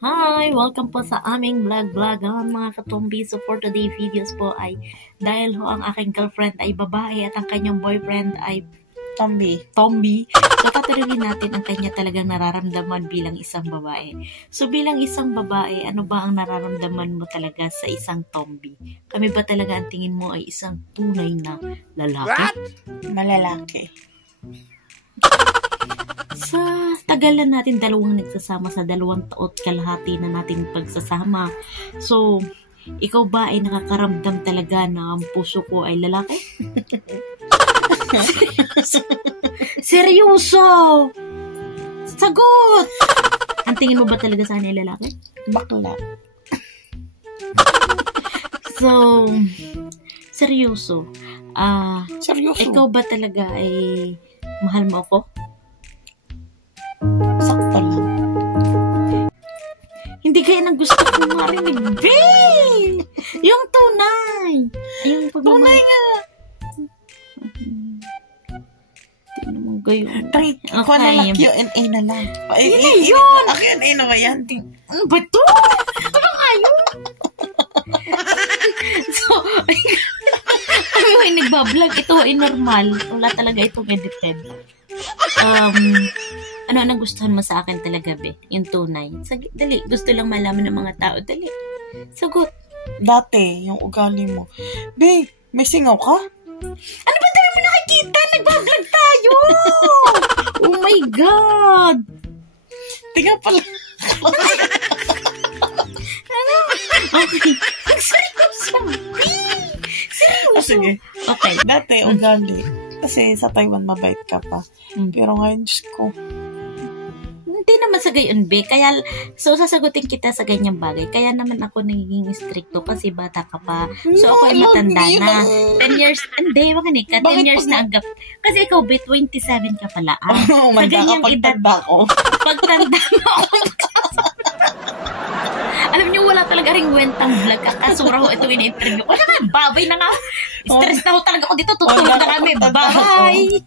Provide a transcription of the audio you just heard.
Hi! Welcome po sa aming vlog mga katumbi. So for today videos po ay dahil ho ang aking girlfriend ay babae at ang kanyang boyfriend ay Tomby. So tatanungin natin ang kanya talagang nararamdaman bilang isang babae. So bilang isang babae, ano ba ang nararamdaman mo talaga sa isang Tomby? Kami ba talaga ang tingin mo ay isang tunay na lalaki? What? Malalaki. Sa tagal na natin dalawang nagsasama sa 2 taon kalahati na natin pagsasama. So, ikaw ba ay nakakaramdam talaga na ang puso ko ay lalaki? Seryoso! Sagot! Ang tingin mo ba talaga sa kanya lalaki? Bakla. So, seryoso. Seryoso? Ikaw ba talaga ay mahal mo ako? Sakto lang. Hindi kaya nang gusto ko marinig. Babe! Yung tunay! Yung Tunay nga! Hindi naman gayon. Try ko na lang Q&A na lang. Yun na yun! Q&A na ba yan? Ano ba ito? Ito na nga yun! So, kami ay nagbablog. Ito ay normal. Wala talaga itong edited. Ano ang gustuhan mo sa akin talaga, be? Yung tunay. Dali, gusto lang malaman ng mga tao. Dali. Sagot. Dati, yung ugali mo. Be, may singaw ka? Ano ba tayo mo nakikita? Nagbablog tayo! Oh my God! Tingnan pala. Ano? Okay. Seryoso, be! Seryoso. Sige. Okay. Dati, ugali. Kasi sa Taiwan, mabait ka pa. Pero ngayon, Diyos ko. Hindi naman sa gayon, be. Kaya, so, sasagutin kita sa ganyang bagay. Kaya naman ako nagiging stricto kasi bata ka pa. So, ako ay matanda na. 10 years, hindi, wag ni ka. 10 years na ang gap. Kasi ikaw, be, 27 ka pala. Sa ganyang edad. Pagtanda mo ako. Alam niyo, wala talaga ring wentang vlog. Kakasura ko itong in-interview ko. Babay na nga. Stress na ako talaga ako dito. Tutulog na kami. Bye!